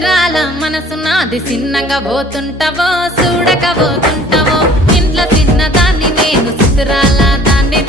సిసిరాల మనసు నాది చిన్నగా పోతుంటావో చూడక పోతుంటావో ఇంట్లో చిన్న దాన్ని నేను సిసిరాల దాన్ని